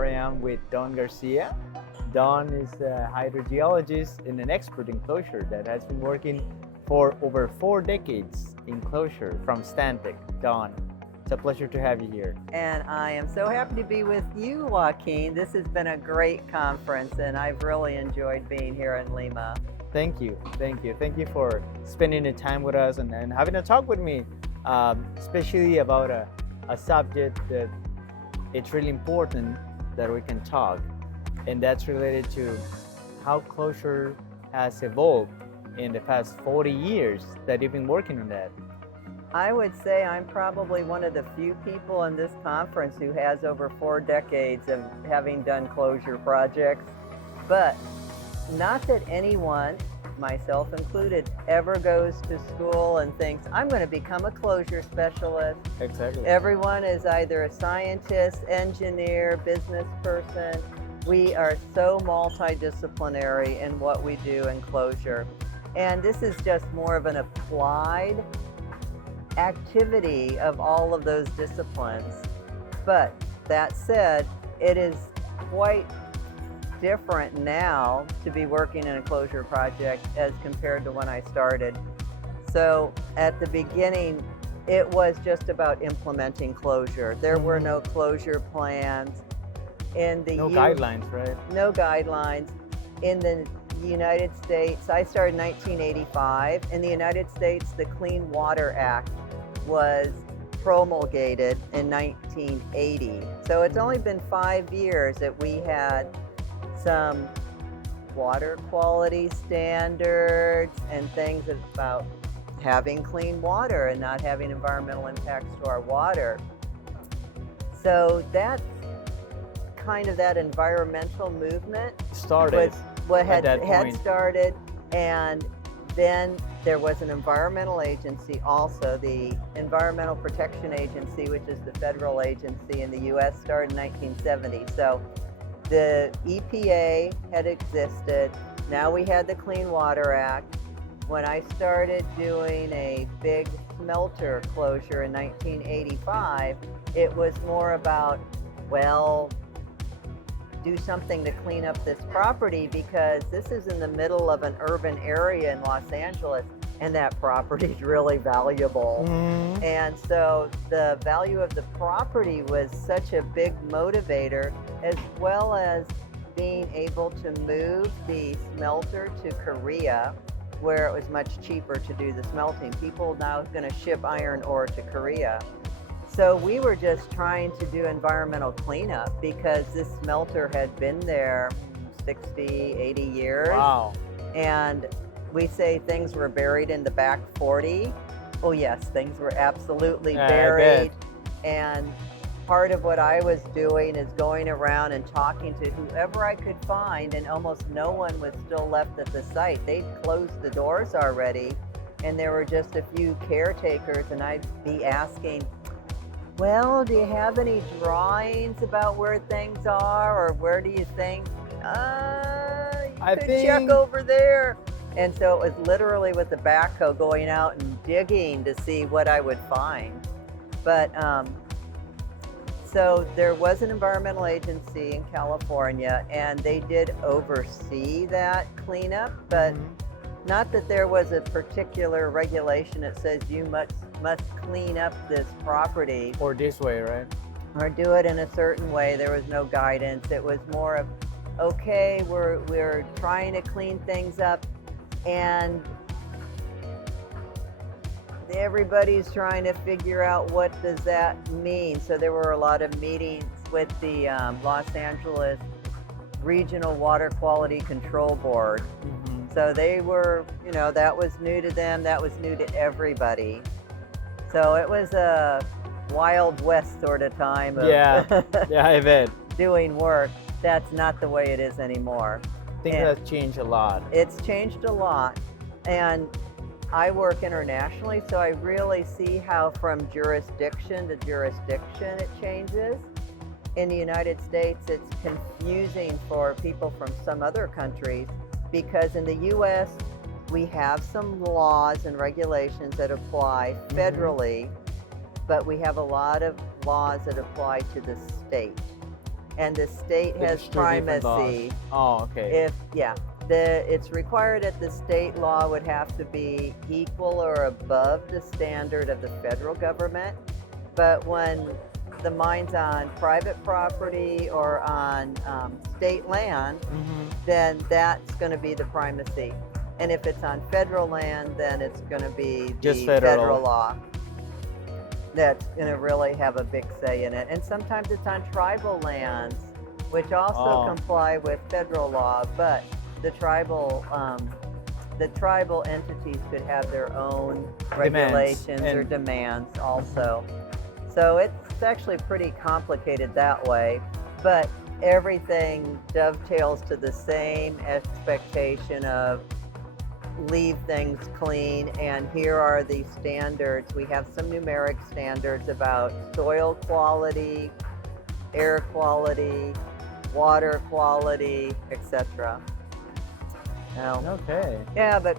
Here I am with Don Garcia. Don is a hydrogeologist and an expert in closure that has been working for over 4 decades in closure from Stantec. Don, it's a pleasure to have you here. And I am so happy to be with you, Joaquin. This has been a great conference, and I've really enjoyed being here in Lima. Thank you. Thank you. Thank you for spending the time with us and having a talk with me, especially about a subject that it's really important that we can talk, and that's related to how closure has evolved in the past 40 years that you've been working on that. I would say I'm probably one of the few people in this conference who has over 4 decades of having done closure projects, but not that anyone, myself included, ever goes to school and thinks, I'm going to become a closure specialist. Exactly. Everyone is either a scientist, engineer, business person. We are so multidisciplinary in what we do in closure. And this is just more of an applied activity of all of those disciplines. But that said, it is quite different now to be working in a closure project as compared to when I started. So at the beginning, it was just about implementing closure. There were no closure plans. No guidelines, right? No guidelines. In the United States, I started in 1985. In the United States, the Clean Water Act was promulgated in 1980. So it's only been 5 years that we had some water quality standards and things about having clean water and not having environmental impacts to our water. So that's kind of that environmental movement Started was what had point. started, and then there was an environmental agency also, the Environmental Protection Agency, which is the federal agency in the U.S., started in 1970. So the EPA had existed. Now we had the Clean Water Act. When I started doing a big smelter closure in 1985, it was more about, well, do something to clean up this property because this is in the middle of an urban area in Los Angeles and that property is really valuable. And so the value of the property was such a big motivator, as well as being able to move the smelter to Korea, where it was much cheaper to do the smelting. People now are going to ship iron ore to Korea. So we were just trying to do environmental cleanup because this smelter had been there 60, 80 years. Wow. And we say things were buried in the back 40. Oh yes, things were absolutely buried. And part of what I was doing is going around and talking to whoever I could find, and almost no one was still left at the site. They'd closed the doors already, and there were just a few caretakers, and I'd be asking, well, do you have any drawings about where things are, or where do you think? You could check over there. And so it was literally with the backhoe going out and digging to see what I would find. But so there was an environmental agency in California, and they did oversee that cleanup, but not that there was a particular regulation that says you must clean up this property. Or this way, right? Or do it in a certain way. There was no guidance. It was more of, okay, we're trying to clean things up, and everybody's trying to figure out what does that mean. So there were a lot of meetings with the Los Angeles Regional Water Quality Control Board. So they were, that was new to them, that was new to everybody. So it was a Wild West sort of time of I bet. doing work. That's not the way it is anymore. Things have changed a lot. It's changed a lot. And I work internationally, so I really see how from jurisdiction to jurisdiction it changes. In the United States, it's confusing for people from some other countries because in the U.S., we have some laws and regulations that apply federally, but we have a lot of laws that apply to the state. and the state They has just do different laws. primacy. Oh, okay. It's required that the state law would have to be equal or above the standard of the federal government. But when the mine's on private property or on state land, then that's going to be the primacy. And if it's on federal land, then it's going to be Just the federal. federal law that's going to really have a big say in it. And sometimes it's on tribal lands, which also comply with federal law, but the tribal entities could have their own regulations or demands also. So it's actually pretty complicated that way, but everything dovetails to the same expectation of leave things clean, and here are the standards. We have some numeric standards about soil quality, air quality, water quality, etc. Okay. Yeah, but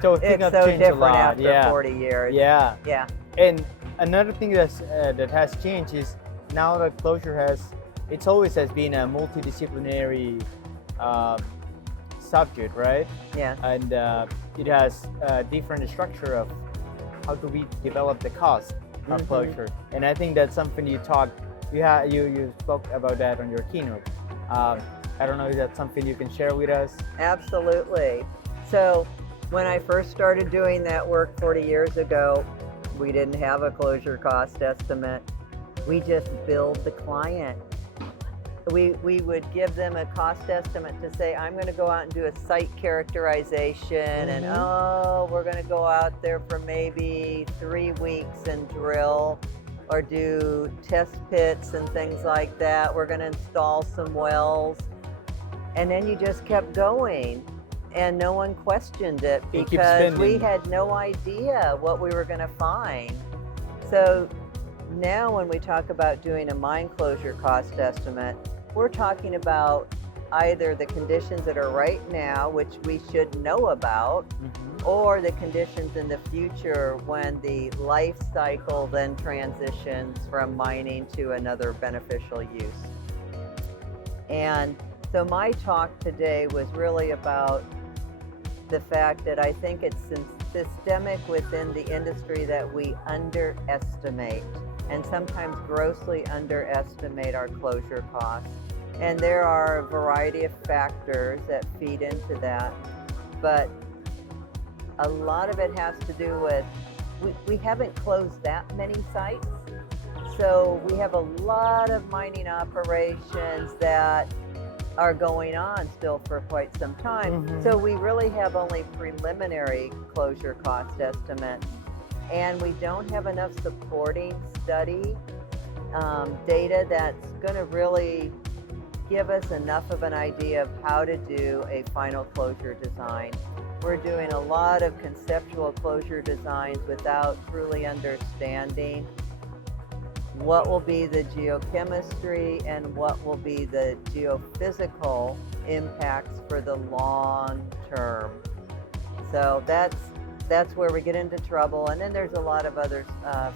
So it's things have so changed a different lot. after 40 years. Yeah. Yeah. And another thing that has changed is now that closure it's always has been a multidisciplinary subject, right? Yeah. And it has a different structure of how do we develop the cost of closure. And I think that's something you spoke about that on your keynote. I don't know if that's something you can share with us. Absolutely. So when I first started doing that work 40 years ago, we didn't have a closure cost estimate. We just billed the client. We would give them a cost estimate to say, I'm going to go out and do a site characterization, and we're going to go out there for maybe 3 weeks and drill or do test pits and things like that. We're going to install some wells. And then you just kept going, and no one questioned it because we had no idea what we were going to find. So now when we talk about doing a mine closure cost estimate, we're talking about either the conditions that are right now, which we should know about, or the conditions in the future when the life cycle then transitions from mining to another beneficial use. And so my talk today was really about the fact that I think it's systemic within the industry that we underestimate and sometimes grossly underestimate our closure costs. And there are a variety of factors that feed into that, but a lot of it has to do with we haven't closed that many sites. So we have a lot of mining operations that are going on still for quite some time. So we really have only preliminary closure cost estimates, and we don't have enough supporting study data that's going to really give us enough of an idea of how to do a final closure design. We're doing a lot of conceptual closure designs without truly understanding what will be the geochemistry and what will be the geophysical impacts for the long term. So that's where we get into trouble. And then there's a lot of other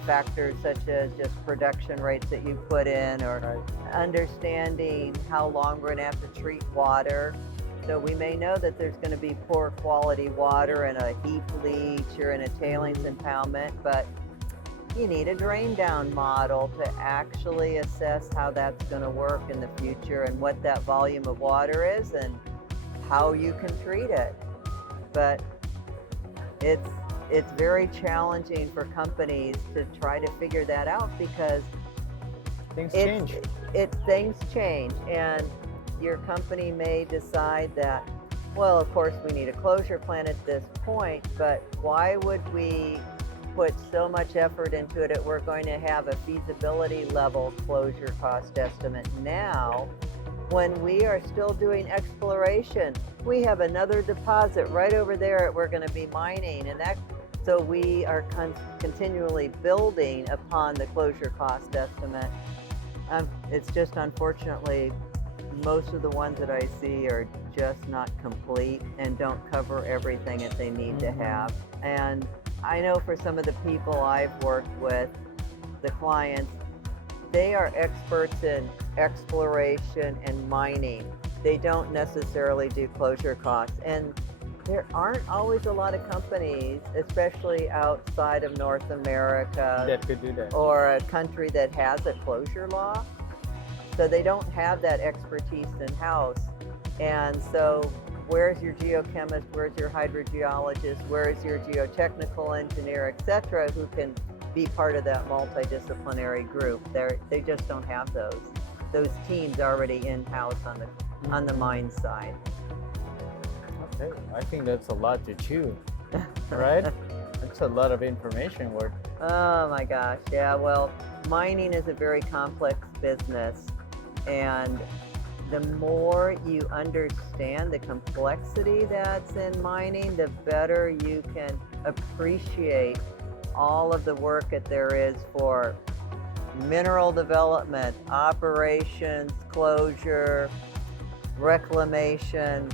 factors such as just production rates that you put in, or understanding how long we're going to have to treat water. So we may know that there's going to be poor quality water in a heap leach or in a tailings impoundment, but you need a drain down model to actually assess how that's going to work in the future and what that volume of water is and how you can treat it. But it's very challenging for companies to try to figure that out because things change. Things change, and your company may decide that, well, of course we need a closure plan at this point, but why would we put so much effort into it if we're going to have a feasibility level closure cost estimate now when we are still doing exploration? We have another deposit right over there that we're going to be mining, and so we are continually building upon the closure cost estimate. It's just unfortunately most of the ones that I see are just not complete and don't cover everything that they need to have. And I know for some of the people I've worked with, the clients, they are experts in exploration and mining. They don't necessarily do closure costs. And there aren't always a lot of companies, especially outside of North America, that could do that. or a country that has a closure law. So they don't have that expertise in-house. And so where's your geochemist, where's your hydrogeologist, where's your geotechnical engineer, et cetera, who can be part of that multidisciplinary group? They just don't have those teams already in-house on the mine side. Okay, I think that's a lot to chew, right? That's a lot of information. Oh my gosh, yeah, well, mining is a very complex business, and the more you understand the complexity that's in mining, the better you can appreciate all of the work that there is for mineral development, operations, closure, reclamation.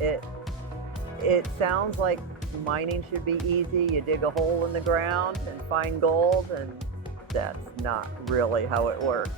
It sounds like mining should be easy. You dig a hole in the ground and find gold, and that's not really how it works.